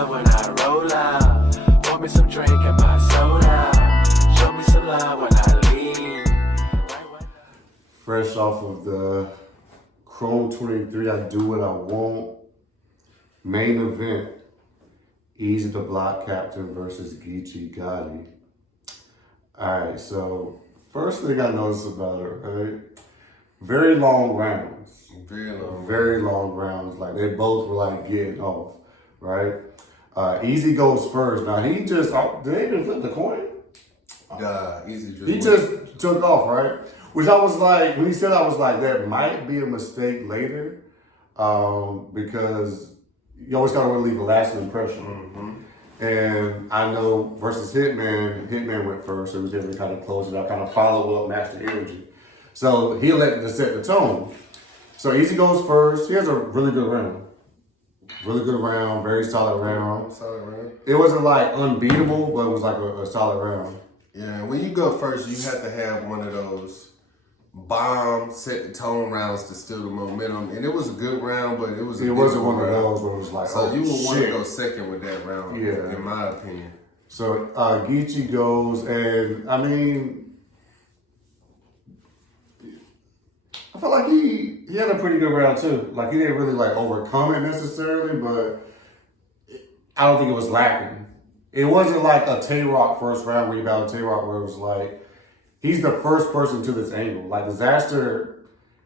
love when I roll up. Pour me some drink in my soda. Show me some love when I leave. Fresh off of the Chrome 23, I do what I want. Main event, EAZY the Block Captain versus GEECHI GOTTI. Alright, so first thing I noticed about it, right? Very long rounds. Very long rounds. Like they both were like getting off, right? EAZY goes first. Now he just, did they even flip the coin? EAZY just He just took off, right? Which I was like, when he said, I was like, that might be a mistake later, because you always gotta leave a lasting impression. And I know versus Hitman went first, so he was able to kind of close it out, kind of follow up, match the energy. So he elected to set the tone. So EAZY goes first. He has a really good round. Really good round, very solid round. Solid round. It wasn't like unbeatable, but it was like a solid round. Yeah, when you go first, you have to have one of those bomb set the tone rounds to steal the momentum. And it was a good round, but it was It wasn't one of those where it was like, so you would want to go second with that round, Yeah. in my opinion. So GEECHI goes, and I mean, I felt like he had a pretty good round too. Like he didn't really like overcome it necessarily, but I don't think it was lacking. It wasn't like a Tay-Rock first round where you battled Tay-Rock where it was like, he's the first person to this angle. Like Disaster,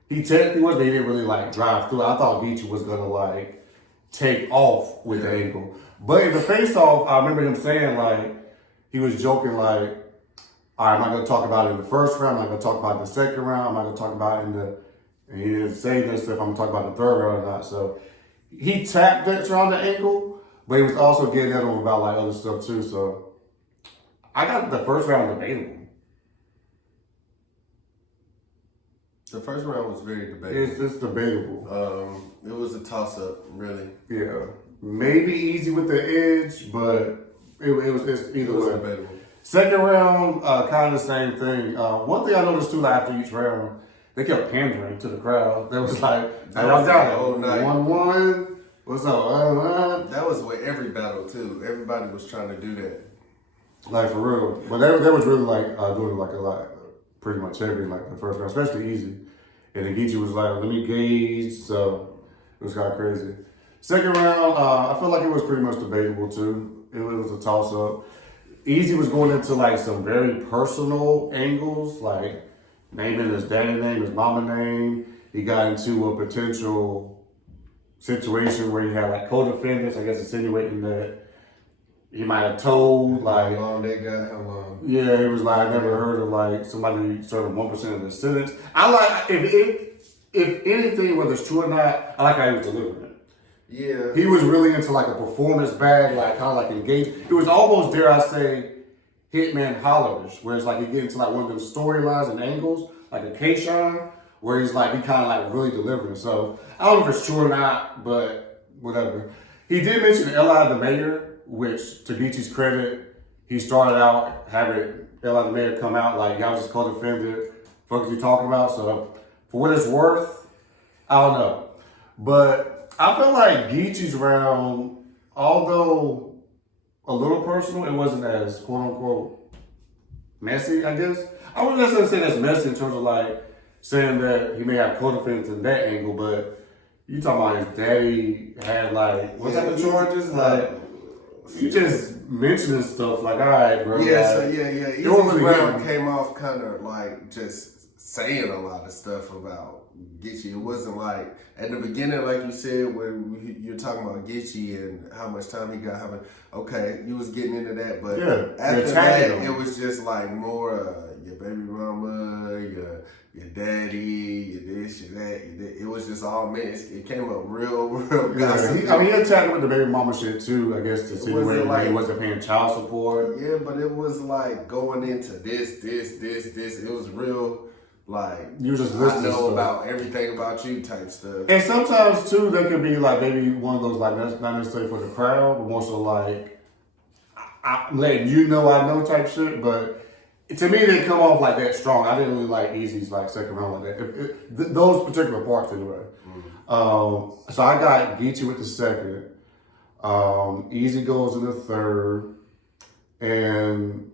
he technically was, but he didn't really like drive through. I thought GEECHI was gonna like take off with the angle. But in the face-off, I remember him saying like, he was joking like, all right, I'm not gonna talk about it in the first round, I'm not gonna talk about it in the second round, I'm not gonna talk about it in the, and he didn't say this if I'm gonna talk about the third round or not. So he tapped that around the angle, but he was also getting at him about like other stuff too. So I got the first round debatable. The first round was very debatable. It's debatable. It was a toss-up, really. Yeah, maybe EAZY with the edge, but it's either way. Debatable. Second round, kind of the same thing. One thing I noticed too, like, after each round, they kept pandering to the crowd. They was like, "Hey, y'all got it, 1-1. What's up?" That was with every battle too. Everybody was trying to do that. Like for real, but they was really like doing like a lot, pretty much every like the first round, especially EAZY. And then GEECHI was like, "Let me gauge," so it was kind of crazy. Second round, I feel like it was pretty much debatable too. It was a toss up. EAZY was going into like some very personal angles, like naming his daddy name, his mama name. He got into a potential situation where he had like co-defendants, I guess insinuating that he might have told like how long they got, how long. Yeah, it was like I never heard of like somebody serving 1% of the sentence. I like if anything, whether it's true or not, I like how he was delivering it. Yeah. He was really into like a performance bag, like kind of like engaged. It was almost, dare I say, Hitman hollerish, where it's like he get into like one of them storylines and angles, like a K-Shine, where he's like, he kind of like really delivering. So I don't know if it's true or not, but whatever. He did mention Eli the Mayor, which to GEECHI's credit, he started out having Eli the Mayor come out like, y'all just co-defendant, fuck is he talking about? So for what it's worth, I don't know. But I feel like GEECHI's round, although a little personal, it wasn't as quote unquote messy, I guess. I wouldn't necessarily say that's messy in terms of like saying that he may have co-defendants in that angle, but you talking about his daddy had like, what type of charges? Like, you just mentioning stuff like, all right, bro. Yeah, like, EAZY's round came off kind of like just saying a lot of stuff about GEECHI. It wasn't like, at the beginning, like you said, when you're talking about GEECHI and how much time he got, okay, you was getting into that, but after that, it was just like more your baby mama, your daddy, your this, your that, it was just all mixed. It came up real gossip. He attacked with the baby mama shit too, I guess, to see where he wasn't paying child support. Yeah, but it was like going into this. It was real. Like, you just I know about everything about you type stuff. And sometimes too, they could be like maybe one of those like not necessarily for the crowd, but more so like I'm letting you know I know type shit. But to me, they come off like that strong. I didn't really like EAZY's like second round like that. Those particular parts anyway. So I got GEECHI with the second. EAZY goes in the third. And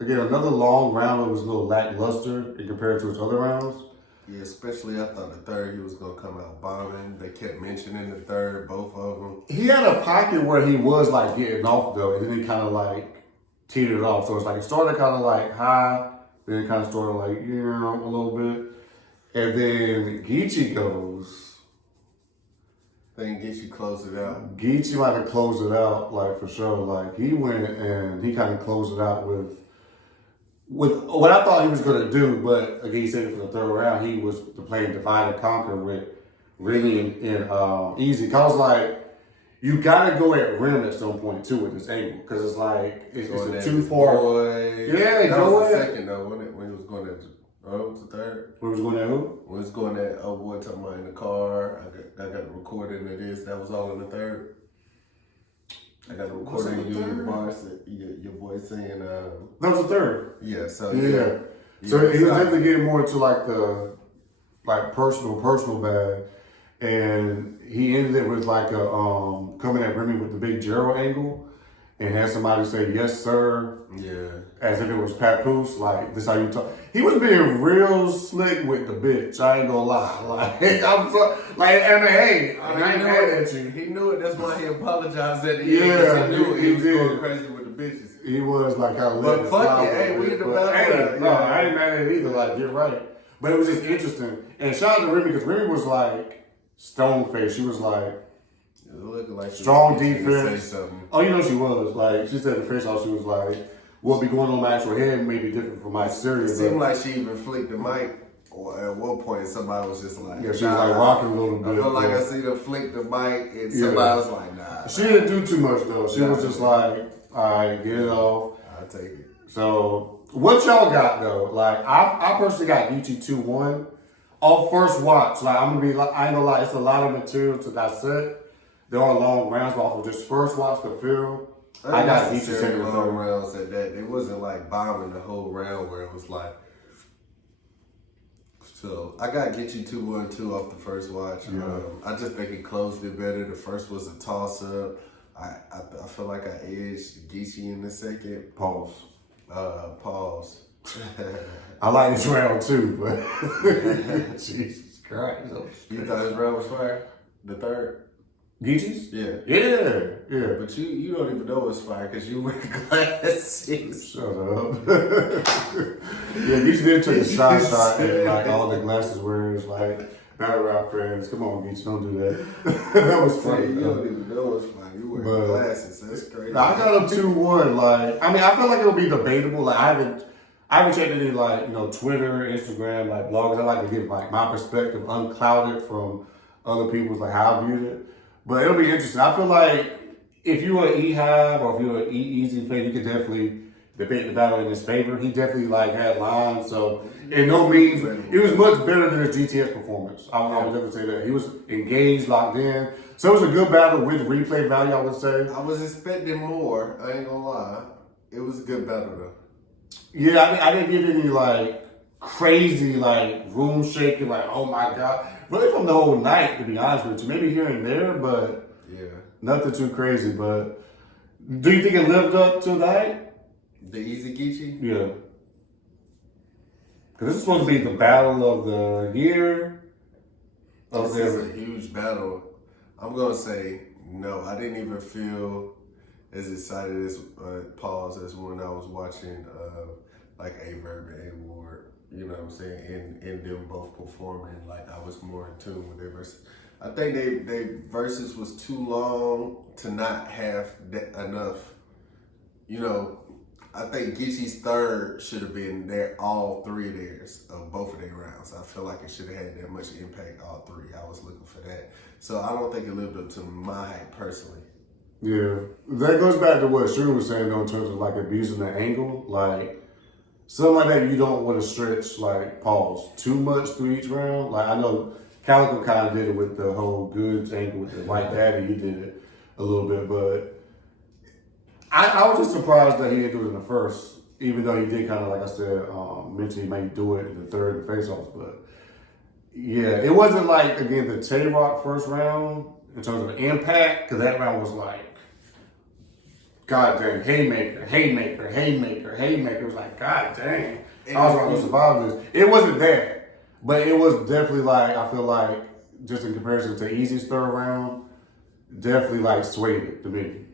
again, another long round that was a little lackluster in compared to his other rounds. Yeah, especially I thought the third he was gonna come out bombing. They kept mentioning the third, both of them. He had a pocket where he was like getting off though, and then he kind of like teetered off. So it's like it started kind of like high, then it kind of started like a little bit, and then GEECHI goes. I think GEECHI closed it out. GEECHI might have closed it out like for sure. Like he went and he kind of closed it out with what I thought he was going to do, but again, he said it for the third round. He was playing divide and conquer with Remy and EAZY. Cause like you got to go at rim at some point too with this angle, because it's like it's a too far. Yeah, that go was the ahead. second though, when he was going at. Oh, it was the third. When was going at who? When it was going at boy talking about in the car. I got the recording of this. That was all in the third. I got a recording of your boy saying That was the third. Yeah, so yeah. So he was definitely getting more into like the personal bag, and he ended it with like a coming at Remy with the big Gerald angle, and had somebody say yes sir. Yeah. As if it was papoose, like this how you talk. He was being real slick with the bitch. I ain't gonna lie. Like I'm so, like I mean, hey, I ain't mad at you. He knew it. That's why he apologized at the end. Yeah, He knew it. He was did. going crazy with the bitches. He was like kind of. But fuck it, hey, we in the battle. Hey, no, I ain't mad at it either. Like you're right, but it was just interesting. And shout out to Remy because Remy was like stone faced. She was like looking like strong she defense. say something. Oh, you know she was like she said the face off. She was like. What be going on my actual head may be different from my exterior. It seemed like she even flicked the mic. Or at one point, somebody was just like, yeah, she was like rocking a little bit. I feel like I see her flick the mic, and somebody was like, nah. She didn't do too much though. She was just like, all right, get it off. I'll take it. So, what y'all got though? Like, I personally got GEECHI 2-1 off first watch. Like, I'm gonna be like, I ain't gonna lie, it's a lot of material to dissect. There are long rounds, but off of just first watch the film. I got GEECHI second long rounds at that. It wasn't like bombing the whole round where it was like. So I got GEECHI 2-1-2 off the first watch. Yeah. I just think he closed it better. The first was a toss up. I feel like I edged GEECHI in the second. Pause. Pause. I like this round too, but Jesus Christ. You thought this round was fire? The third? GEECHI's? Yeah. Yeah. But you don't even know it's fire because you wear glasses. Shut up. Yeah, GEECHI did take a shot at like all the glasses wearers, like battle rap fans. Come on, GEECHI, don't do that. That was funny. You don't even know it's fire. You wear glasses. That's crazy. I got him 2-1. Like, I mean, I feel like it'll be debatable. Like, I haven't checked any like Twitter, Instagram, like blogs. I like to give like my perspective unclouded from other people's like how I viewed it. But it'll be interesting. I feel like if you were an E-Hive or if you were an EAZY fan, you could definitely debate the battle in his favor. He definitely like had lines. So in no means, it was much better than his GTS performance. I would definitely say that. He was engaged, locked in. So it was a good battle with replay value, I would say. I was expecting more. I ain't gonna lie. It was a good battle though. Yeah, I mean, I didn't get any like crazy like room shaking, like oh my god. Really from the whole night, to be honest with you. Maybe here and there, but yeah, nothing too crazy. But do you think it lived up to the hype? The EAZY GEECHI? Yeah. Because this is supposed to be the battle of the year. This is a huge battle. I'm gonna say no. I didn't even feel as excited as pause as when I was watching like A-Verb and A-Ward. You know what I'm saying? And them both performing. Like I was more in tune with their verses. I think they verses was too long to not have enough. You know, I think GEECHI's third should have been there, all three of theirs, of both of their rounds. I feel like it should have had that much impact, all three. I was looking for that. So I don't think it lived up to my hype personally. Yeah. That goes back to what Shooter was saying though, in terms of like abusing the angle. Like something like that you don't want to stretch like pause too much through each round. Like I know Calico kind of did it with the whole goods angle with the White Daddy. He did it a little bit, but I was just surprised that he didn't do it in the first, even though he did kind of, like I said, mention he might do it in the third face-offs. But yeah, it wasn't like, again, the Tay-Rock first round. in terms of impact, because that round was like, God dang, haymaker. It was like, God dang. I was going to survive this. It wasn't that, but it was definitely like, I feel like, just in comparison to EAZY's third round, definitely like swayed it to me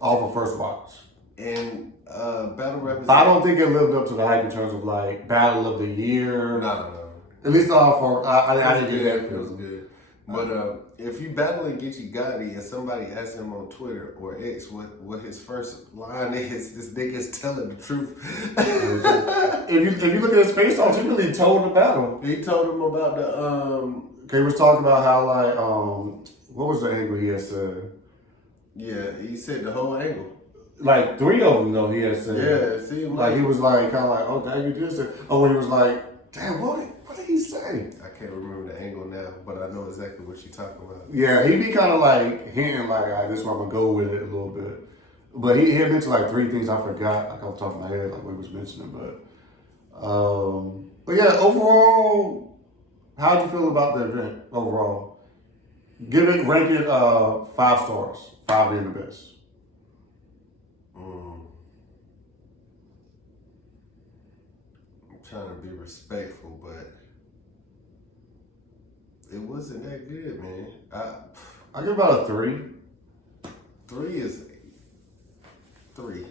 off of first watch. And battle rap. I don't think it lived up to the hype in terms of like battle of the year. No. At least not for I didn't get that. It was good. But if you battling GEECHI GOTTI and somebody asks him on Twitter or X what his first line is, this nigga's telling the truth. if you look at his face off, he really told the battle. He told him about the He was talking about how like what was the angle he had said? Yeah, he said the whole angle. Like 3 of them though he had said. Yeah, see like he was like kind of like, oh damn, you did say. Oh, when he was like, damn, what did he say? I can't remember the angle now, but I know exactly what you're talking about. Yeah, he be kind of like hinting like, all right, this is where I'm gonna go with it a little bit. But he had mentioned like 3 things I forgot, like off the top of my head, like what he was mentioning. But yeah, overall, how do you feel about the event overall? Rank it 5 stars, 5 being the best. I'm trying to be respectful, but it wasn't that good, man. I give about a 3. 3 is 3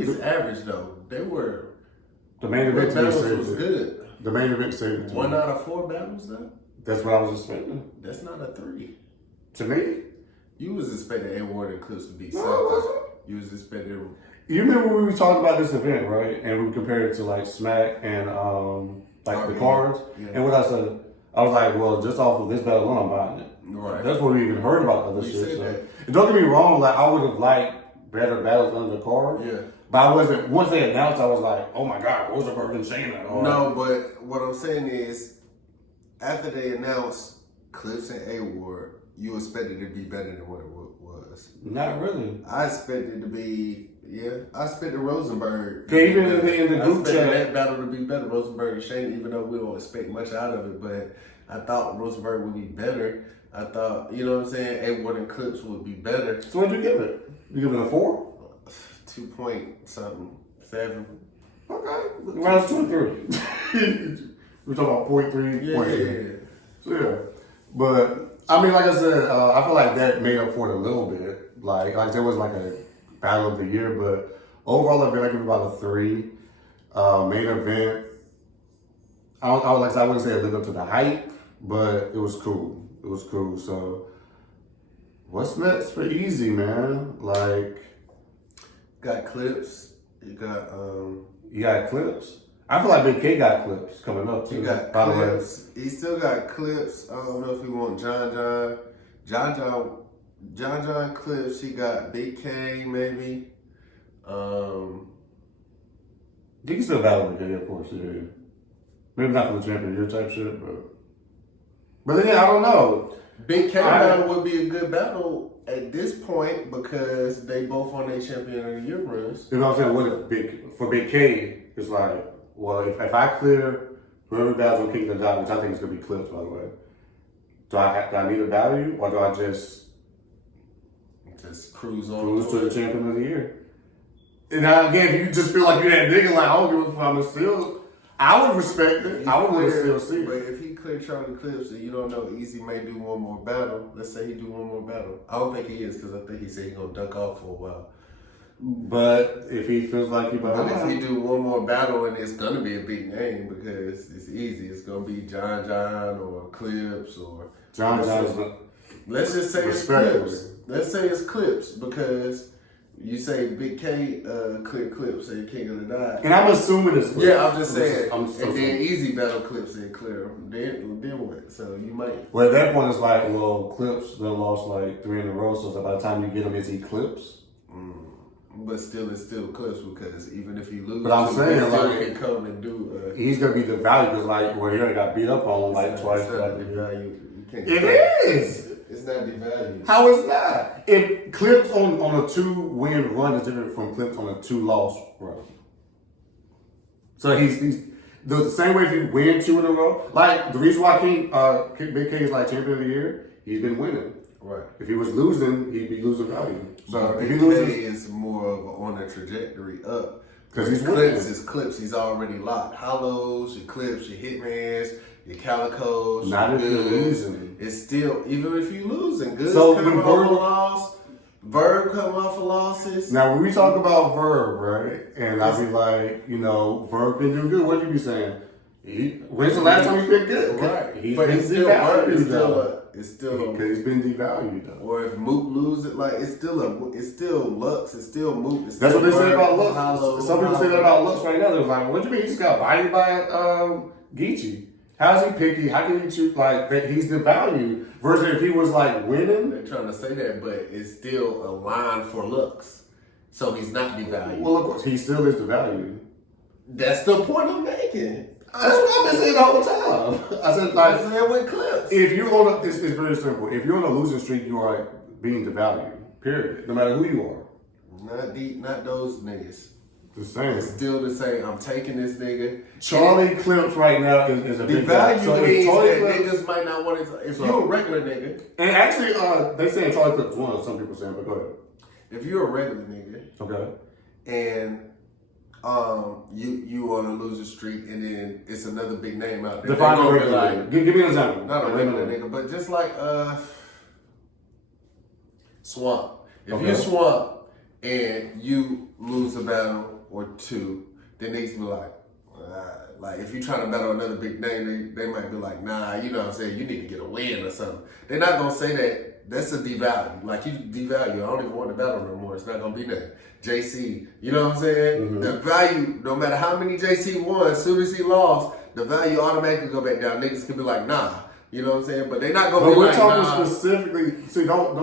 is average though. The main event was good. The main event saved it. 1 out of 4 battles though. That's what I was expecting. That's not a 3. To me, you was expecting A-Ward and Clips to be no, something. it wasn't. You was expecting. You remember when we were talking about this event, right? And we compared it to like Smack and like the cards. Yeah. And what I said, I was like, well, just off of this battle alone, I'm buying it. Right. That's what we even heard about other shit. said So. that. And don't get me wrong, like I would have liked better battles under the card. Yeah. But I wasn't. Once they announced, I was like, oh my God, Rosenberg and Shayna. No, but what I'm saying is, after they announced Clips and A-Ward, you expected it to be better than what it was. Not really. I expected it to be, I expected Rosenberg. Even in the group chat, chat, that battle to be better, Rosenberg and Shane, even though we don't expect much out of it, but I thought Rosenberg would be better. I thought, you know what I'm saying, A-Ward and Clips would be better. So what'd you give it? You give it a 4? 2 point something, 7. Okay. Rounds 2 and 3. We're talking about 0.3. Yeah. So yeah. But I mean, like I said, I feel like that made up for it a little bit. Like there was like a battle of the year, but overall, I feel like it was about a 3. Main event. I wouldn't say it lived up to the hype, but it was cool. It was cool. So, what's next for EAZY, man? Like, got Clips. You got Clips. I feel like Big K got Clips coming up too. You got by Clips. He still got Clips. I don't know if he want John Clips. He got Big K maybe. You can still battle Big K, of course. Yeah. Maybe not for the champion year type shit, but then I don't know. Big K battle would be a good battle at this point because they both on their champion of the year runs. You know what I'm saying? For Big K, it's like, well, if I clear whoever battles on King of the Dot, which I think is gonna be Clips, by the way, do I need a value or do I just cruise to the champion of the year? And now again, if you just feel like you're that nigga, like I don't give a fuck, I'm still. I would respect it. I would want to still see it. But if he clear Charlie Clips and you don't know, EAZY may do one more battle. Let's say he do one more battle. I don't think he is because I think he said he's gonna duck off for a while. But if he feels like he But if he do one more battle and it's gonna be a big name because it's EAZY. It's gonna be John or Clips or John John's. Let's just say it's Clips. Let's say it's Clips because you say Big K clear Clips and King of the Dot. And I'm assuming it's Clips. Yeah, I'm just saying. And then EAZY battle Clips and clear. Then what? So you might. Well, at that point, it's like, well, Clips done lost like 3 in a row. So by the time you get him, is he Clips? But still, it's still Clips because even if you lose, but I'm saying like can come and do. He's gonna be the value because like he already got beat up on like twice. It's not the value. It is. It's not the value. How is that? If Clips on a 2-win run is different from Clips on a 2-loss run. So he's the same way if you win 2 in a row. Like the reason why Big K is like champion of the year, he's been winning. Right. If he was losing, he'd be losing value. So if he BK loses, is more of on a trajectory up. because he's Clips winning. is clips. He's already locked. Hollows, your clips, your hitmans, your calicos, Not your if you're goods. losing. It's still, even if you're losing, goods So coming when off Verb- a loss, Verb coming off of losses. Now, when we talk about Verb, right, and I be like, Verb been doing good. What you be saying? When's the last time he's been good? Right. He's But been it's still Verb. devalued, though. It's still Because he's been devalued, though. or if Mook lose it, like it's still Lux, it's still Mook. It's That's still what they say Verb, about Lux. Hollow, Some people say that about Lux right now. They're like, what do you mean? He just got bodied by GEECHI. How's he picky? How can you choose, that he's devalued? Versus if he was, winning. They're trying to say that, but it's still a line for Lux. So he's not devalued. Well, of course, he still is devalued. That's the point I'm making. That's what I've been saying the whole time. I said, I said with clips. if you're on it's very simple. If you're on a losing streak, you are being devalued. Period. No matter who you are. Not those niggas. The same. It's still the same. I'm taking this nigga. Charlie Clips right now is a big guy. Devalue So if means Charlie that Clips, niggas might not want it. If you're a regular nigga, and actually, they saying Charlie Clips won. Some people saying, but go ahead. if you're a regular nigga, Okay. and you on a loser streak, and then it's another big name out there. Define They a gonna be regular like, nigga. Give me an example. not a regular nigga, but just like Swamp. If you Swamp and you lose a battle or two, then niggas be like if you're trying to battle another big name, they might be like, nah, you know what I'm saying, you need to get a win or something. They're not gonna say that. That's a devalue. Like you devalue. I don't even want to battle no more. It's not gonna be that. JC, you know what I'm saying? Mm-hmm. The value, no matter how many JC won, as soon as he lost, the value automatically go back down. Niggas can be like, nah. You know what I'm saying? But they're not gonna But be we're like, talking nah. specifically. See, don't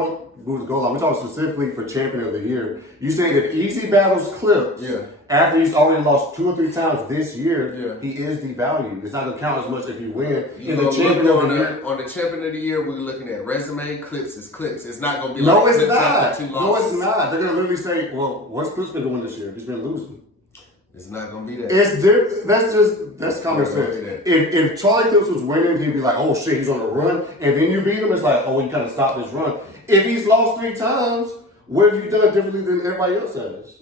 move the goal line. We're talking specifically for champion of the year. You saying if EAZY battles Clips, Yeah. after he's already lost 2 or 3 times this year, Yeah. he is devalued. It's not gonna count as much if you win. You In the know, champion look of the year. on the champion of the year, we're looking at resume, clips is clips. It's not gonna be No, like it's clips not. after 2 No, losses. it's not. They're gonna literally say, "Well, what's Clips been doing this year? He's been losing." It's not gonna be that. That's common sense. If Charlie Clips was winning, he'd be like, "Oh shit, he's on a run," and then you beat him. It's like, "Oh, you kind of stopped this run." If he's lost 3 times, what have you done differently than everybody else has?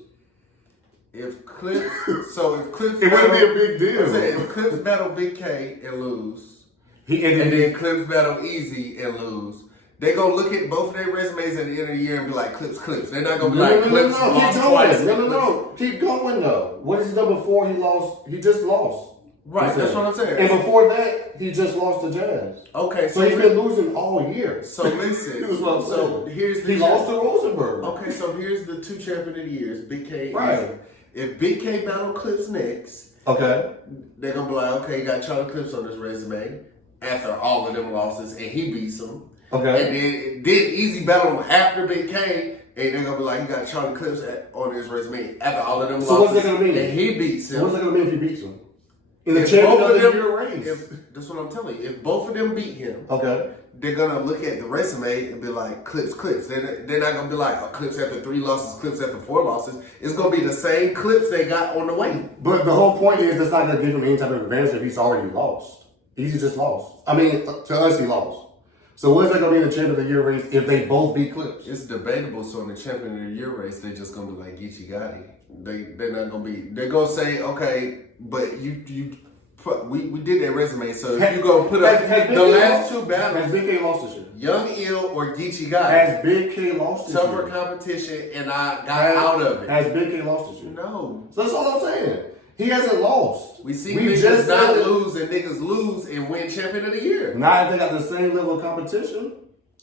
If clips, if clips, It wouldn't be a big deal. I'm saying, if clips battle Big K and lose, And and then clips battle EAZY and lose, they gonna look at both of their resumes at the end of the year and be like, clips. They're not gonna be like, clips keep lost twice. going. No, keep going though. What has he done before he lost? He just lost. Right, that's what I'm saying. And before that, he just lost to Jazz. Okay, So he's been losing all year. So listen, That's what I'm so saying. here's the He lost to Rosenberg. Okay, so here's the 2 champion of the years, Big K. Right. EAZY. If Big K battle Clips next, Okay. they're gonna be like, okay, he got Charlie Clips on his resume after all of them losses, and he beats him. Okay. And then EAZY battle him after Big K, and they're gonna be like, he got Charlie Clips on his resume after all of them So losses. what's that gonna mean? And he beats him. What's that gonna mean if he beats him? In the If champion both of of the them- year race. That's what I'm telling you. If both of them beat him, Okay. they're gonna look at the resume and be like, clips. They're not gonna be like, oh, clips after 3 losses, clips after 4 losses. It's gonna be the same clips they got on the way. But the whole point is that's not gonna give him any type of advantage if he's already lost. EAZY just lost. I mean, to us, he lost. So what's that gonna be in the champion of the year race if they both beat Clips? It's debatable. So in the champion of the year race, they're just gonna be like GEECHI Gotti. They're not gonna be. They're gonna say, okay, but we did that resume. So if you go put up the last 2 battles, Has Big K lost this year? Young Ill or GEECHI Gotti, Has Big K lost this tougher year? competition, and I got out of it. Has Big K lost this year? No. So that's all I'm saying. He hasn't lost. We see We niggas just not said it. lose and niggas lose and win champion of the year. Not if they got the same level of competition.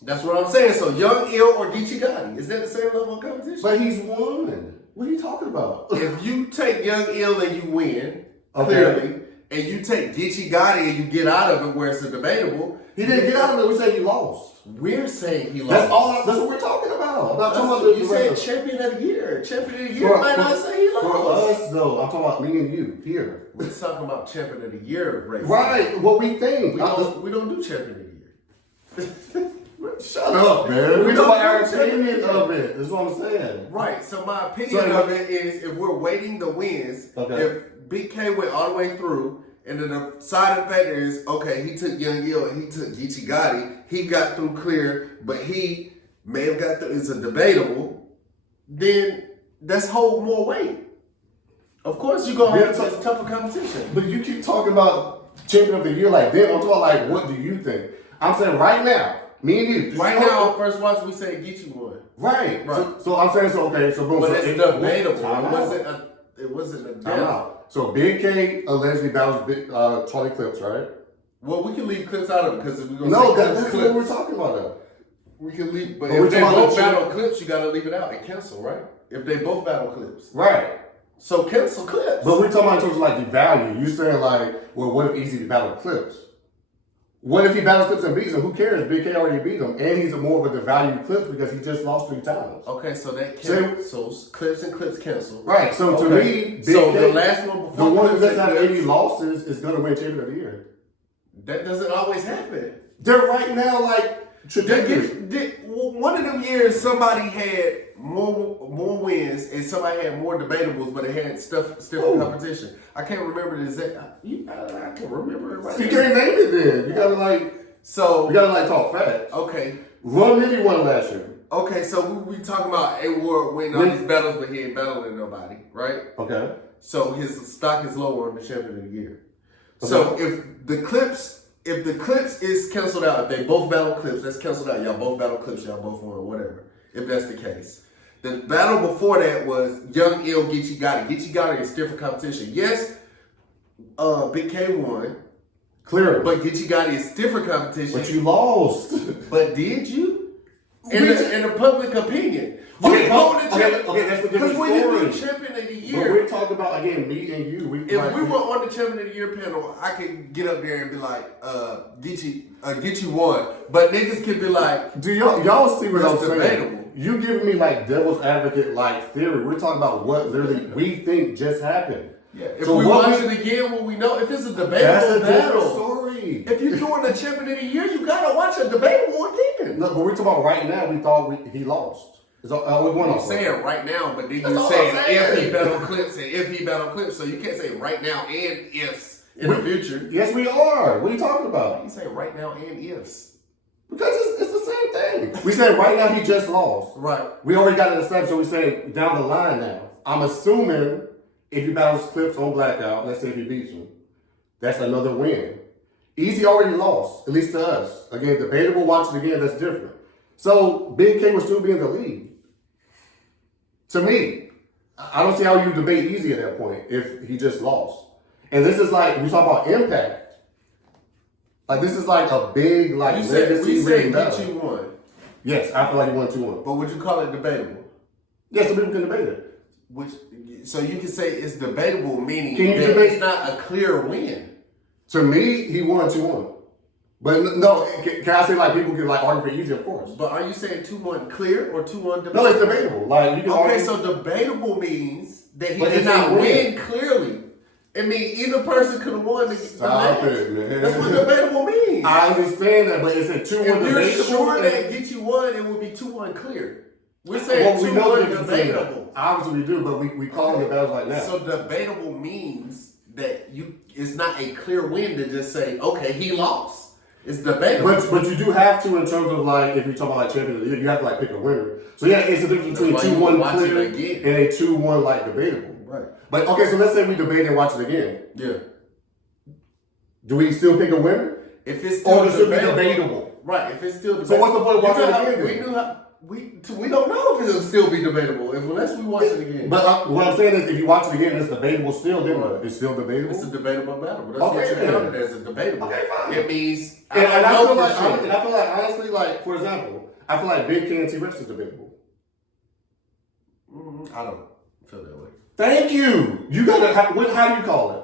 That's what I'm saying. So Young Ill or GEECHI Gotti, is that the same level of competition? But he's won. What are you talking about? If you take Young Ill and you win, Okay. clearly, and you take GEECHI Gotti and you get out of it where it's a debatable, He didn't get out of it. We said he lost. we're saying he lost. That's what we're talking about. I'm not That's talking what about you the said rest of- champion of the year. Champion of the year might not say he For lost. us, though, I'm talking about me and you here. We're talking about champion of the year race. Right, what we think. We don't do champion of the year. Shut up, man. We We talk about our don't do opinion champion. of it. That's what I'm saying. Right. So my opinion So- of it is, if we're weighting the wins, Okay. if Big K went all the way through And then the deciding factor is, okay, he took Young Ill and he took GEECHI Gotti. He got through clear, but he may have got through. It's a debatable. Then that's hold more weight. Of course, you're gonna have a tougher competition. But you keep talking about champion of the year like that. I'm talking like, what do you think? I'm saying right now, me and you. Right now, first watch, we say GEECHI won. Right. So I'm saying so. Okay. So boom. But so it's debatable. It wasn't a death. So Big K allegedly battles Charlie Clips, right? Well, we can leave Clips out of it because if we're gonna no, say that's Clips, what we're talking about. Though. We can leave, but we're if they both talking battle Clips, you gotta leave it out and cancel, right? If they both battle Clips, right? So cancel Clips. But we're talking about in terms of like the value. You saying like, well, what if EAZY battle Clips? What if he battles Clips and beats him? Who cares? Big K already beat him, and he's more of a devalued Clips because he just lost 3 times. Okay, so that cancels Clips and Clips cancel. Right. So to me, Big so K, the last one before the one who Clips doesn't have any losses is going to win champion of the year. That doesn't always happen. They're right now like trajectory. One of them years, somebody had more wins and somebody had more debatables, but it had stiffer competition. I can't remember the exact. I can remember it right. You can't name it then. You gotta like talk facts. Okay. Ron Nitty won last year. Okay, so we talking about A-Ward winning all these battles, but he ain't battling nobody, right? Okay. So his stock is lower on the champion of the year. Okay. So if the Clips is canceled out, if they both battle Clips, that's canceled out. Y'all both battle Clips, y'all both won, whatever. If that's the case. The battle before that was Young Ill, GEECHI Gotti. GEECHI Gotti is different competition. Yes, Big K won. Clearly. But GEECHI Gotti is different competition. But you lost. But did you? In the public opinion. Okay, that's the different Because when you story. were champion of the year. But we're talking about, again, me and you. If we were on the champion of the year panel, I could get up there and be like, GEECHI won. But niggas could be like, do y'all see what I'm saying? Debatable. You giving me like devil's advocate like theory. We're talking about what literally we think just happened. Yeah. If we watch it again, will we know? If it's a debatable battle. Story. If you're doing the champion of the year, you gotta watch a debatable again. No, but we're talking about right now. We thought he lost. I'm saying right now, but then you're saying if he battle Clips and if he battle Clips, so you can't say right now and ifs in the future. Yes, we are. What are you talking about? You say right now and ifs. Because it's the same thing. We said right now he just lost. Right. We already got it established, so we say down the line now. I'm assuming if he battles Clips on Blackout, let's say if he beats him, that's another win. EAZY already lost, at least to us. Again, debatable, watch it again, that's different. So Big K will still be in the lead. To me, I don't see how you debate EAZY at that point if he just lost. And this is like, we talk about impact. Like, this is like a big, like, legacy ring battle. GEECHI won. Yes, I feel like he won 2-1. But would you call it debatable? Yes, some people can debate it. So you can say it's debatable, meaning it's not a clear win. To me, he won 2-1. But no, can I say like people can like argue for EAZY, of course. But are you saying 2-1 clear or 2-1 debatable? No, it's debatable. Like you can argue. So debatable means that he did not win clearly. I mean, either person could have won the Stop it, man. That's what debatable means. I understand that, but it's a 2-1 debatable. If you're sure that GEECHI won, it would be 2-1 clear. We're saying 2-1 debatable. Obviously we do, but we call them the battles like that. So debatable means that it's not a clear win to just say, okay, he lost. It's debatable. But you do have to in terms of like, if you talk about like champion of the year, you have to like pick a winner. So yeah, it's a difference between 2-1 clear and a 2-1 like debatable. Right. But okay, so let's say we debate and watch it again. Yeah. Do we still pick a winner? If it's still debatable. Right. If it's still debatable. So what's the point of watching it again? We don't know if it'll still be debatable unless we watch it again. But what I'm saying is, if you watch it again, it's debatable still. Then it's still debatable. It's a debatable battle. But that's what you counted as a debatable. Okay, fine. It means and I feel like honestly, like for example, I feel like Big K and T-Rex is debatable. I don't feel that way. Thank you. You gotta. How do you call it?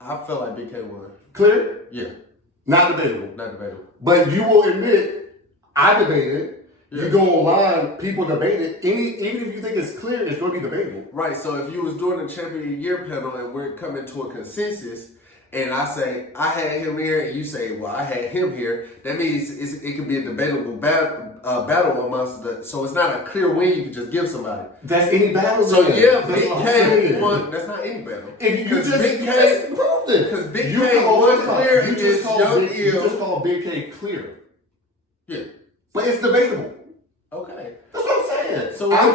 I feel like Big K won. Clear? Yeah. Not debatable. Not debatable. But you will admit, I debated. Yeah. You go online, people debate it. Even if you think it's clear, it's going to be debatable. Right. So if you was doing the champion of the year panel and we're coming to a consensus, and I say I had him here, and you say, well, I had him here, that means it could be a debatable battle amongst the. So it's not a clear win you can just give somebody. That's any battle. So yeah, that's Big K won. That's not any battle. If you because just Big K proved it, because Big K won clear against Young You Ill. just called Big K clear. Yeah, but it's debatable. Okay, that's what I'm saying. So I'm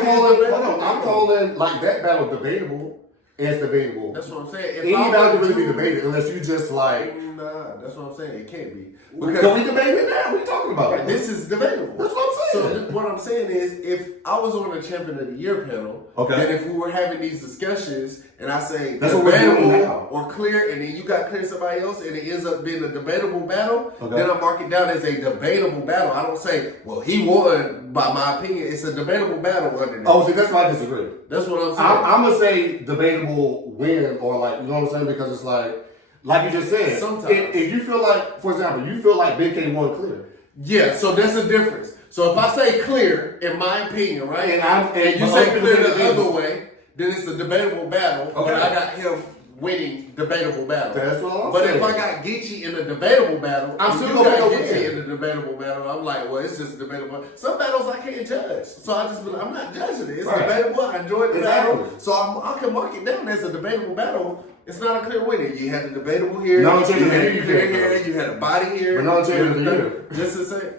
calling like that battle debatable. It's debatable. That's what I'm saying. If any battle can really be debated unless you just like. Nah, that's what I'm saying. It can't be. Because we debate it now. What are you talking about? This is debatable. That's what I'm saying. So what I'm saying is, if I was on the Champion of the Year panel, then if we were having these discussions, and I say that's debatable or clear, and then you got clear somebody else, and it ends up being a debatable battle, then I mark it down as a debatable battle. I don't say, well, he won by my opinion. It's a debatable battle under that. Oh, see, that's why I disagree. That's what I'm saying. I'm gonna say debatable win, or like, you know what I'm saying, because it's like you just said. Sometimes if you feel like, for example, you feel like Big K won clear. Yeah, so that's a difference. So if I say clear, in my opinion, right, and you say clear the other way, then it's a debatable battle. Okay. And I got him winning debatable battle. That's what I'm saying. But if I got GEECHI in a debatable battle, I'm still gonna go with GEECHI in a debatable battle. I'm like, well, it's just debatable. Some battles I can't judge, so I just be like, I'm not judging it. It's debatable. I enjoyed the battle, so I can mark it down as a debatable battle. It's not a clear winner. You had the debatable here. No, you had a clear here. You had a body here. But no change of the year. Just to say,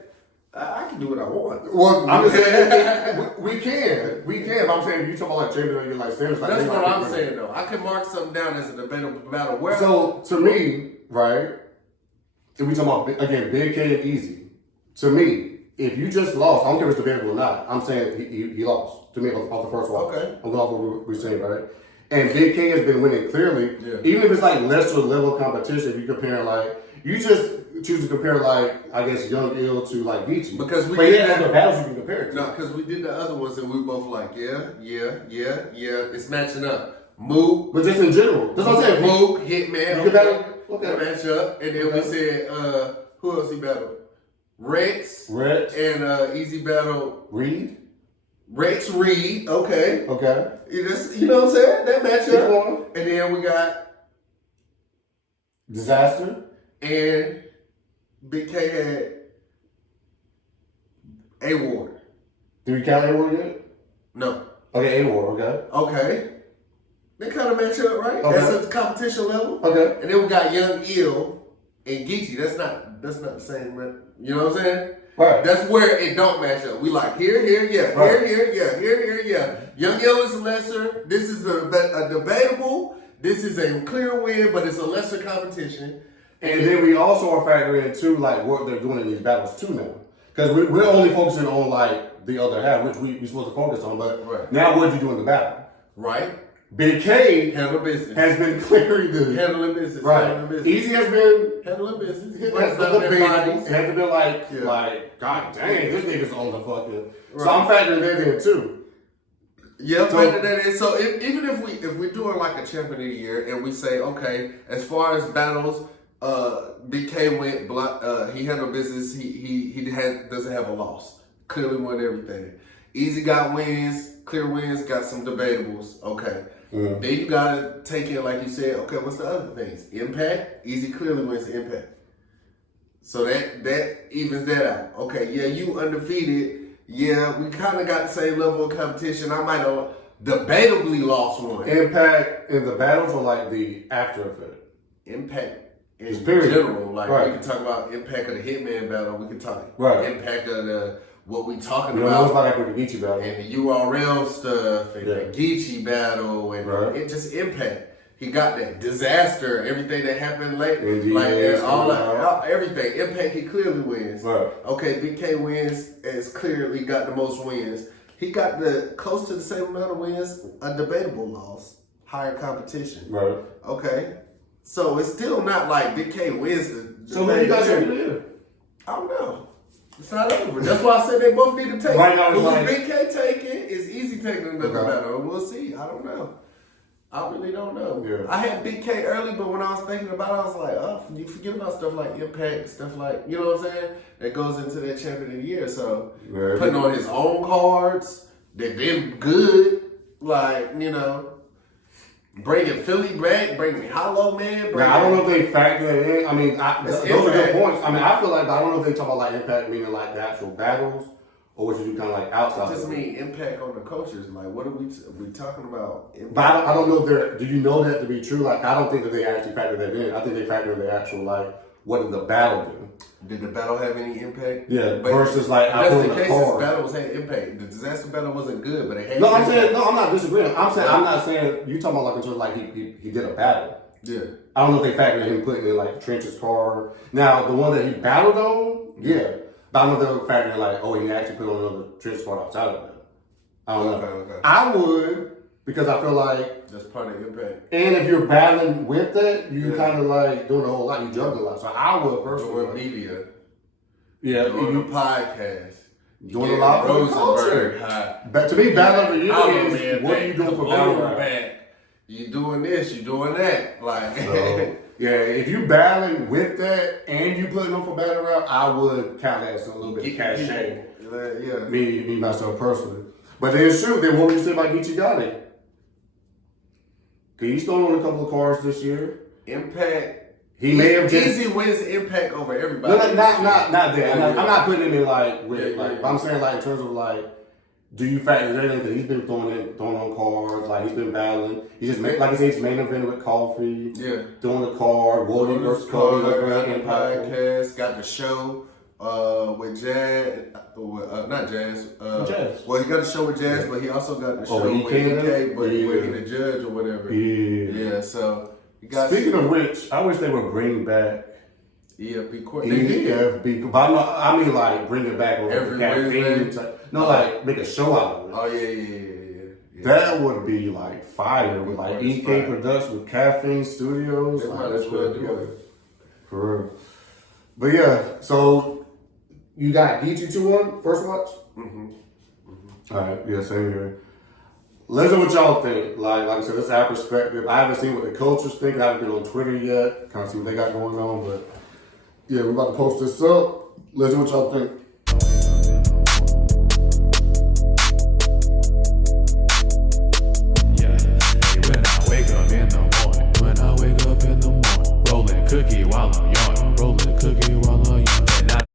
I can do what I want. Well, I'm just saying we can. But I'm saying if you talk about like champion of the year, like standards, like that's what I'm saying though. I can mark something down as a debatable battle. Where so to me, right? If we talk about again Big K and EAZY, to me, if you just lost, I don't care if it's debatable or not. I'm saying he lost to me off the first one. Okay. I'm going off what we're saying, right? And Big K has been winning clearly. Yeah. Even if it's like lesser level competition, if you compare like, you just choose to compare like, I guess, Young Ill to like GEECHI. Because we did other battles you can compare it to. No, because we did the other ones and we both like, yeah, it's matching up. Mook. But just in general. That's what I'm saying. Mook, Hitman. Okay. Match up. And then we said, who else he battled? Rex. And EAZY battled Rex Reed, okay. You know what I'm saying? That match up. And then we got Disaster. And Big K had A-Ward. Did we count A-Ward yet? No. Okay, A-Ward, okay. They kind of match up, right? Okay. That's a competition level. Okay. And then we got Young Ill and GEECHI. That's not the same, man. You know what I'm saying? Right. That's where it don't match up. We like here, yeah. Right. Here, yeah. Young Ill is lesser. This is a debatable. This is a clear win, but it's a lesser competition. And then we also are factoring in too, like what they're doing in these battles too now. Because we're only focusing on like the other half, which we're supposed to focus on. But now what did you do in the battle? Right. Big K handling business. Has been clearing the handling business. Right. Handling business. EAZY has been handling business. It has to be like, God dang, this nigga's on the fucking. Right. So I'm factoring that in too. Yeah, factor that in. So even if we're doing like a champion of the year and we say, okay, as far as battles, Big K went. He handled business. He doesn't have a loss. Clearly won everything. EAZY got wins, clear wins, got some debatables. Okay. Mm-hmm. Then you gotta take in, like you said, okay, what's the other things? Impact. EAZY clearly wins the impact. So that evens that out. Okay, yeah, you undefeated. Yeah, we kind of got the same level of competition. I might have debatably lost one. Impact in the battles or like the after effect? Impact in general. Like we can talk about impact of the Hitman battle. We can talk impact of what we talking about. It's like with the GEECHI battle. And the URL stuff and the GEECHI battle and it just impact. He got that disaster, everything that happened late, everything. Impact, he clearly wins. Right. Okay, Big K wins, as clearly got the most wins. He got close to the same amount of wins, a debatable loss, higher competition. Right. Okay, so it's still not like Big K wins. So who you got here? I don't know. It's not over. That's why I said they both need to take it. Who's Big K taking? Is EAZY taking another battle? We'll see. I don't know. I really don't know. Yeah. I had Big K early, but when I was thinking about it, I was like, oh, you forget about stuff like impact, stuff like, you know what I'm saying? That goes into that champion of the year. So putting on his own cards, they've been good, like, you know. Bringing Philly back, bringing Hollow Man. Now, I don't know if they factor that in. I mean, those are good points. I mean, I feel like, I don't know if they talk about like impact meaning like the actual battles or what you do kind of like outside. I just mean impact on the cultures. Like, what are we talking about? Impact? But I don't know if they're, do you know that to be true? Like, I don't think that they actually factor that in. I think they factor in the actual, like, what did the battle do? Did the battle have any impact? Yeah, but versus like, I put in the card. Battles had impact. The disaster battle wasn't good, but it had No, I'm impact. saying, no, I'm not disagreeing. I'm not saying, you talking about like in terms of like he did a battle. Yeah. I don't know if they factored in him putting in like Trench's car. Now, the one that he battled on, yeah. But I don't know if they were factoring in like, oh, he actually put on another Trench's car outside of that. I don't know. Okay. I would, because I feel like, that's part of impact. and if you're battling with that, you kind of like doing a whole lot, you juggle a lot. So I would personally. Doing media. Yeah. Doing the podcast. Doing a lot for the culture. But to me, battle of the year is what are you doing for battle rap? You doing this, you doing that. Like, so, yeah, if you battling with that and you putting on for battle rap, I would count that as a little bit of cachet. Yeah. Me myself personally. But then shoot, then what would you say about GEECHI? He's thrown on a couple of cars this year. Impact. He may have just EAZY wins Impact over everybody. No, not that. I'm not putting him in like with like. I'm saying like in terms of like, do you factor in that he's been throwing on cars, like he's been battling. He just made, like I said, he's main event with Coffee. Yeah. Doing the car, Woody versus Cody, podcast. Got the show with Jazz. Not Jazz. Jazz. Well, he got the show with Jazz, but he also got the show with EK, but where he the judge or whatever. Yeah. So. Speaking of which, I wish they would bring back EFB Court. EFB, but I mean like bring it back on every Wednesday. No, like make a show out of it. Oh yeah. That would be like fire with like EK Production with Caffeine Studios. Like, that's what do it. For real. But yeah, so you got GEECHI 2-1 first watch? All right, yeah, same here. Let's know what y'all think. Like I said, this is our perspective. I haven't seen what the culture's think. I haven't been on Twitter yet. Kind of see what they got going on. But yeah, we're about to post this up. Let's know what y'all think. Yeah, hey, when I wake up in the morning, rolling cookie while I'm yawning, rolling cookie while I'm yawning.